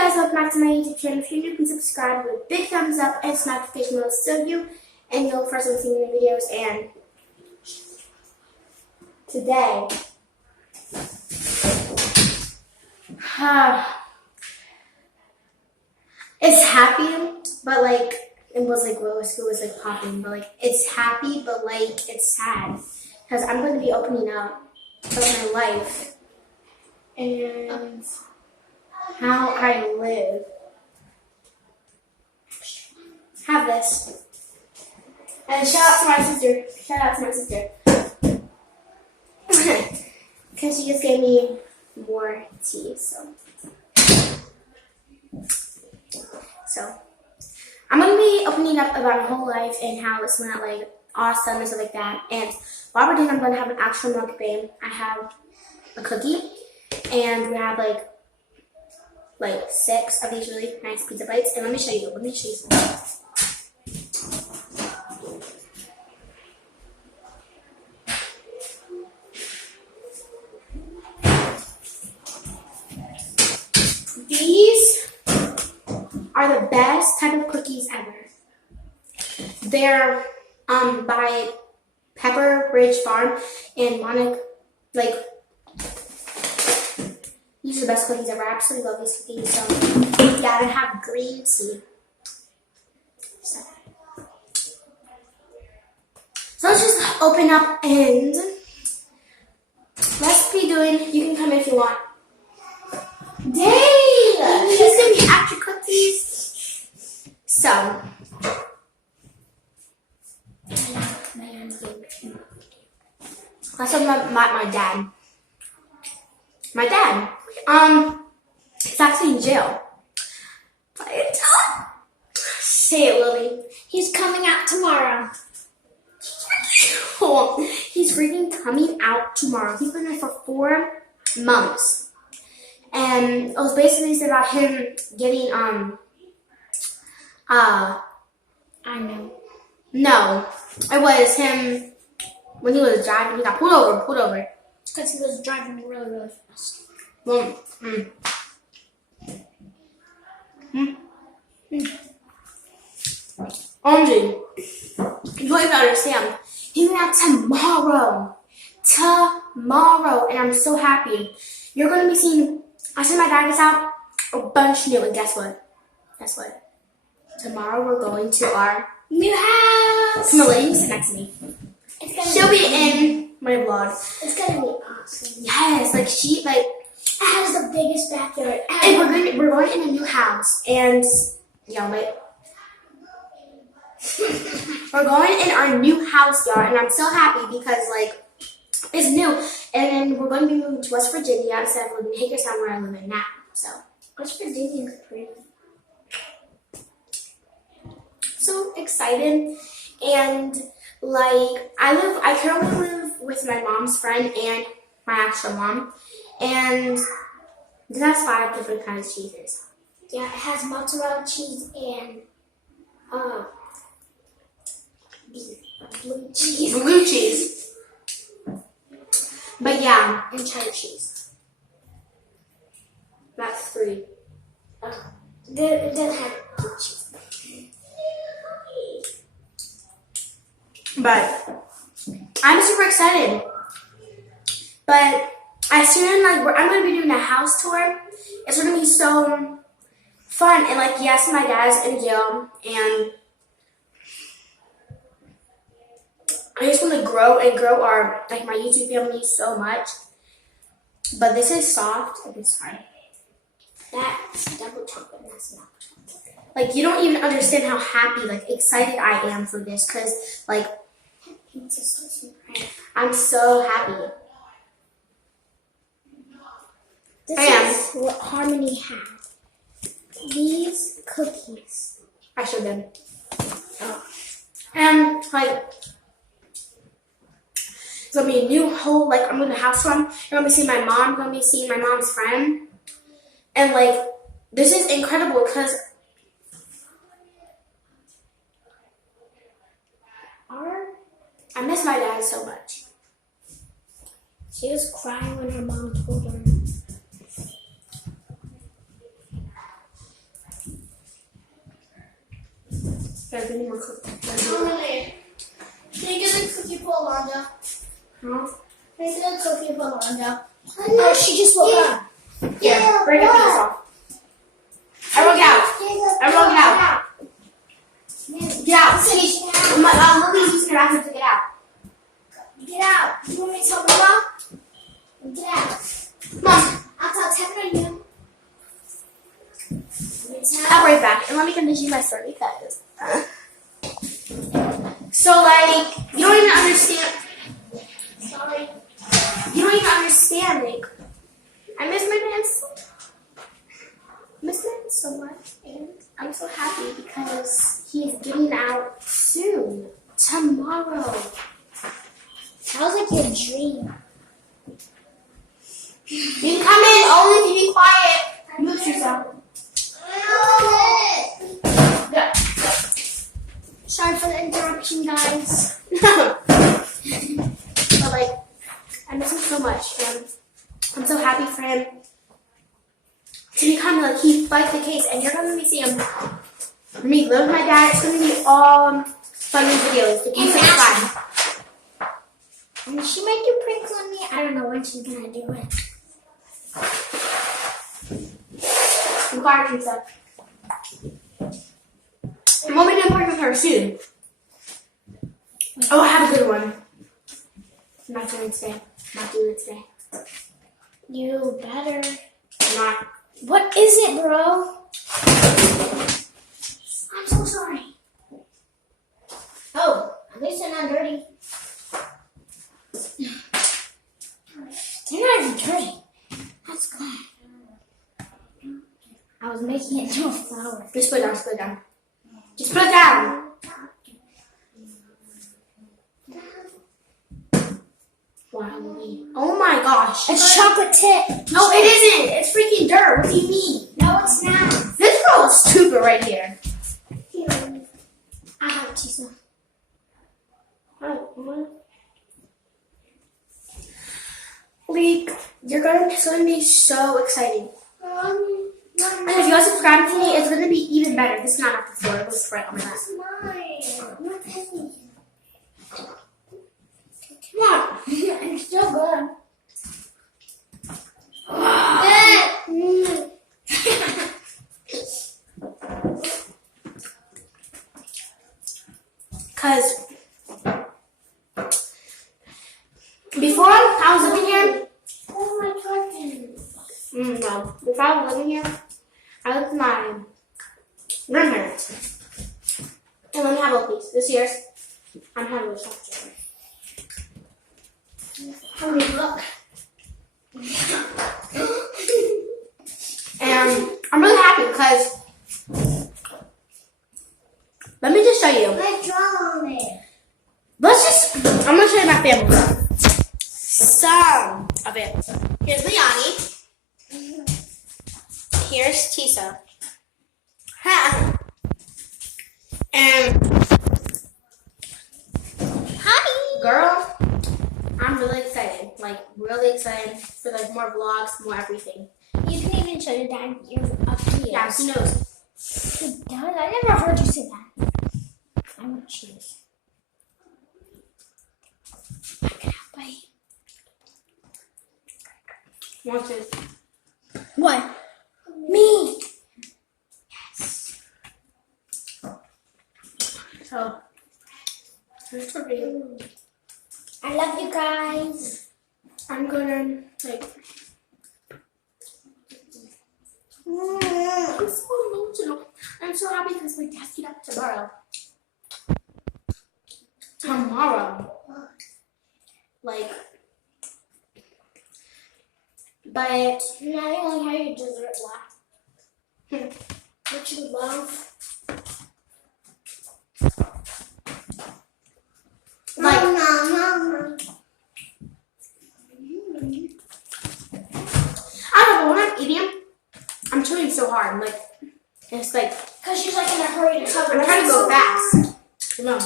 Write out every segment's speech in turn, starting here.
guys, welcome back to my YouTube channel. If you're new, please subscribe with a big thumbs up and notification bells so you and you'll first time seeing the videos. And today, it's happy, but like it was like roller school was like popping, but like it's happy, but like it's sad because I'm going to be opening up of my life and how I live. Have this. And shout out to my sister. Shout out to my sister. Because she just gave me more tea. So I'm going to be opening up about my whole life and how it's not like awesome and stuff like that. And while we're doing, I'm going to have an actual mukbang. I have a cookie. And we have like 6 of these really nice pizza bites. And let me show you. Some. These are the best type of cookies ever. They're by Pepper Ridge Farm and Monic. These are the best cookies ever. I absolutely love these cookies. So yeah, they have green tea. So let's just open up and let's be doing. You can come if you want. Dang! She's gonna be after cookies. So let's talk about my dad. My dad. He's actually in jail. Say it, Lily. He's coming out tomorrow. He's freaking coming out tomorrow. He's been there for 4 months. And it was basically about him getting, I know. No. It was him, when he was driving, he got pulled over. Because he was driving really, really fast. Only, you don't even understand. He's going out tomorrow, and I'm so happy. You're going to be seeing, I sent my dad this out, a bunch new, and guess what? Tomorrow we're going to our new house. Come on, lady, sit next to me. She'll be in my vlog. It's gonna be awesome. Yes, it has the biggest backyard ever. And we're going in a new house, and we're going in our new house, y'all, and I'm so happy because it's new, and then we're going to be moving to West Virginia instead of living in Hagerstown where I live in now. So West Virginia is pretty. So excited, and I currently live with my mom's friend and my actual mom, and it has 5 different kinds of cheeses. Yeah, it has mozzarella cheese and blue cheese. Blue cheese. But yeah, and cheddar cheese. That's 3. It doesn't have blue cheese. But I'm super excited. But as soon as I'm gonna be doing a house tour, it's gonna be so fun. And yes, my dad's in jail, and I just want to grow our my YouTube family so much. But this is soft. I'm sorry. That's double chocolate. That's not chocolate. You don't even understand how happy, excited I am for this, because I'm so happy. This is what Harmony had. These cookies. I showed them. Oh. And it's gonna be a new whole I'm going to house tour. You're gonna be seeing my mom. I'm gonna be seeing my mom's friend. And this is incredible because I miss my dad so much. She was crying when her mom told her. There's any more cookies. Can you get a cookie for Alonda? Huh? Can you get a cookie for Alonda? Oh, she just woke up. Yeah, bring up this off. Everyone get out. Everyone get out. Get out. Lily's using her bathroom to get out. Get out. You want me to tell Mama? Get out. Mom, I'll tell Tevin or you. I'll be right back. And let me finish my story because. So, like, you don't even understand. Sorry. You don't even understand, like, I miss my man so much, and I'm so happy because he's getting out soon, tomorrow. Sounds like your dream. You can come in only if you be quiet. Mute yourself. Yeah. Sorry for the interruption, guys. But like, I miss him so much, and I'm so happy for him to become like he liked the case, and you're gonna be seeing me live with my dad. It's gonna be all funny videos. The case is fun. And she might do pranks on me. I don't know when she's gonna do it. I'm glad and stuff. I'm only gonna work with her soon. Oh, I have a good one. I'm not doing it today. Not doing it today. You better. Not. What is it, bro? I'm so sorry. Oh, at least they're not dirty. They're not even dirty. That's good. I was making it into a flower. Just put it down. Just put it down. Just put it down. Wow. Oh my gosh. It's chocolate tip. No, it isn't. It's freaking dirt. What do you mean? No, it's not. This girl is stupid right here. Here. I have Tisa. Like, it's gonna be so exciting. And if you guys subscribe to me, it's gonna be even better. This is not the floor. It was right on my lap. It's mine. Your penny. Come on. It's still good. Because before I was living here, Oh my goodness. no. Before I was living here, I lived with my grandparents. And let me have a piece. This year's, I'm having a chocolate. How many look? And I'm really happy because let me just show you. Let's draw on it. I'm gonna show you my family. Some of it. Here's Liani. Here's Tisa. And Hi. girl, I'm really excited. Like really excited for like more vlogs, more everything. You can even show your dad your up here. Yeah, he knows. He does? I never heard you say that. I'm gonna choose. Bye. Watch this. What? Me. Yes. So here's for you. I love you guys. I'm gonna like. I'm so emotional. I'm so happy because my dad's getting up tomorrow. Like, but Now you only have your dessert left. Which you love. like No. I don't know, when I'm eating, I'm chewing so hard. Like, it's like, Because she's like in a hurry to cover. I'm trying to go fast. No.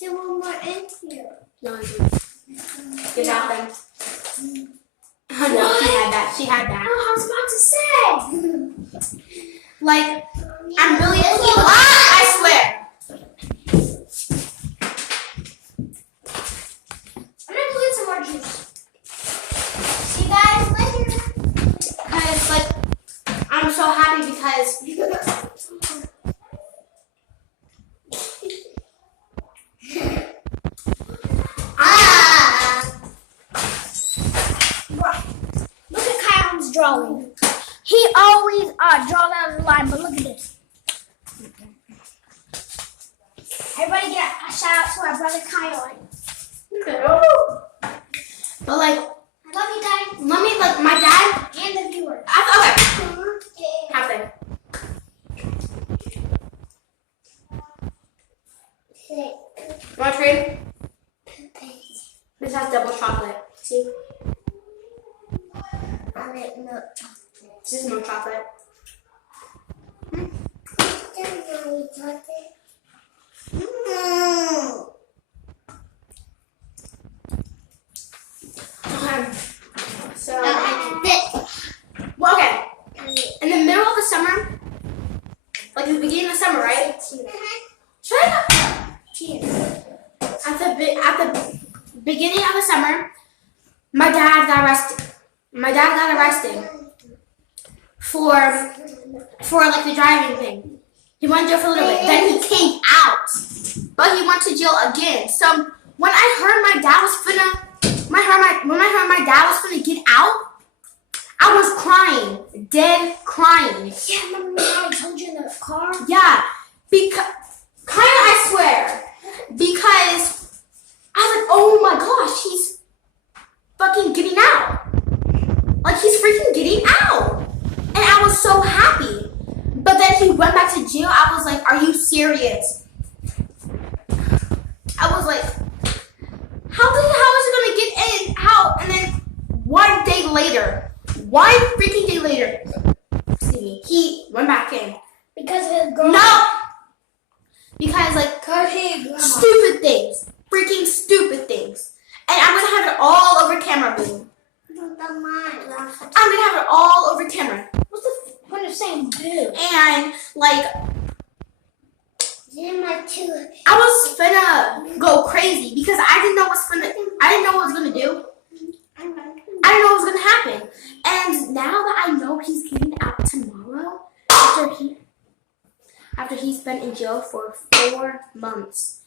There one more in here. No, I didn't. Get that thing. Oh, no, she had that. Oh, I was about to say. Like, I'm really, I swear. because Look at Kyle's drawing. He always draws out of the line, but look at this. Everybody get a shout out to our brother Kyle. but like I love you, Daddy. let me like my dad. And the viewers. Okay. Have Okay. Want to trade? This has double chocolate. See? This is no chocolate. So, well, okay. In the middle of the summer, like the beginning of the summer, right? Shut up. At the beginning of the summer, my dad got arrested. My dad got arrested for like the driving thing. He went to jail for a little bit. Then he came out, but he went to jail again. So when I heard my dad was finna, when I heard my dad was finna get out, I was crying, dead crying. Yeah, remember how I told you in the car? Yeah, because kind of, I swear, because I was like, oh my gosh, he's fucking getting out. Like, he's freaking getting out. And I was so happy. But then he went back to jail. I was like, are you serious? I was like, how is he gonna get in? How? And then one freaking day later, excuse me, he went back in. Because of his girl. No! Because, like, stupid things. Freaking stupid things. And I'm gonna have it all over camera, boo. I'm gonna have it all over camera. What's the point of saying boo? And, like, I was finna go crazy because I didn't know what was gonna do. I didn't know what was gonna happen. And now that I know he's getting out tomorrow, after he's been in jail for 4 months,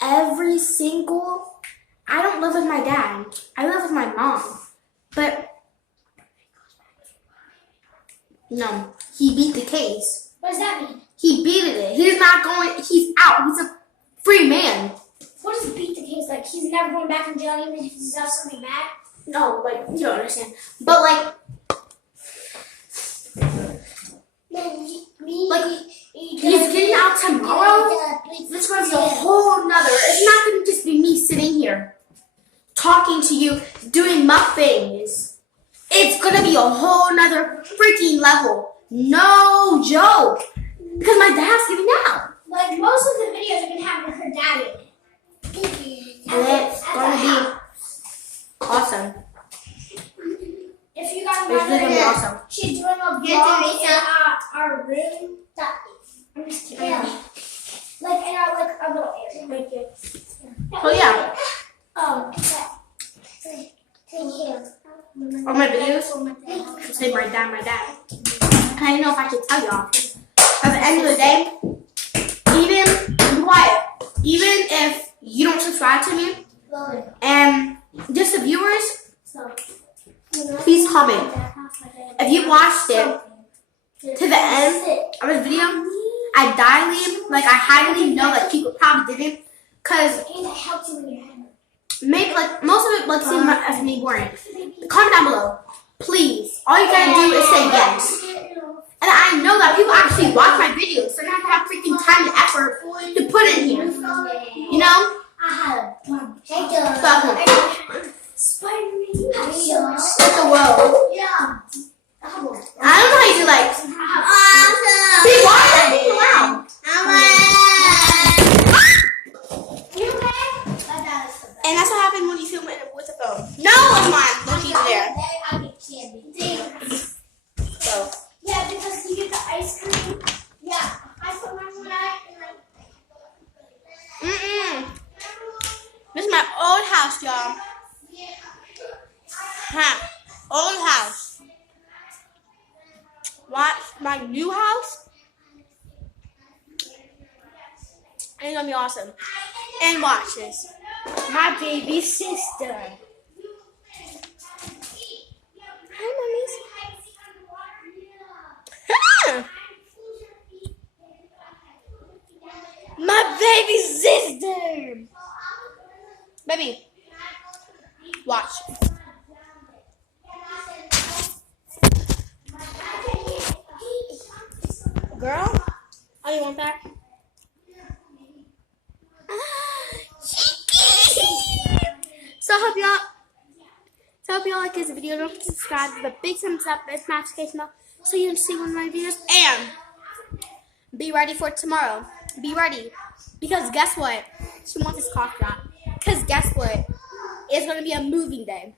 I don't live with my dad. I live with my mom. But no, he beat the case. What does that mean? He beat it. He's out. He's a free man. What does beat the case? Like, he's never going back in jail even if he's done something bad? No, like, you don't understand. But like he's getting out tomorrow. This is going to be a whole nother. It's not going to just be me sitting here talking to you, doing mukbangs. It's going to be a whole nother freaking level. No joke. Because my dad's getting out. Like, most of the videos are going to have her dad in it. It's going to be awesome. If you guys It's really going to be awesome. she's doing a vlog in our room. I'm just kidding. Yeah. Like, in our, like, a little area. Right here. Oh, yeah. Thank you. On my videos, say my dad. I don't know if I should tell y'all. At the end of the day, be quiet. Even if you don't subscribe to me, and just the viewers, please comment. If you watched it to the end of this video, I highly know that people probably didn't, cause maybe like most of it like seemed as me boring. Comment down below, please. All you gotta do is say yes. And I know that people actually watch my videos, so I don't have to have freaking time and effort to put in here. You know? Fuck him. Like the world. I don't know how you do like. Be quiet, that being loud. And that's what happened when you film it with a phone. No, it's mine. Don't you there. So. Yeah, because you get the ice cream. Yeah, I put mine when This is my old house, y'all. Old house. What? my new house. And it's gonna be awesome. And watch this. My baby sister. Hi, mummies. My baby sister. Baby, watch. Girl, oh, you want that? So I hope y'all like this video. Don't forget to subscribe, give a big thumbs up, and notification bell so you can see one of my videos. And be ready for tomorrow. Be ready. Because guess what? She wants this coffee on. Because guess what? It's going to be a moving day.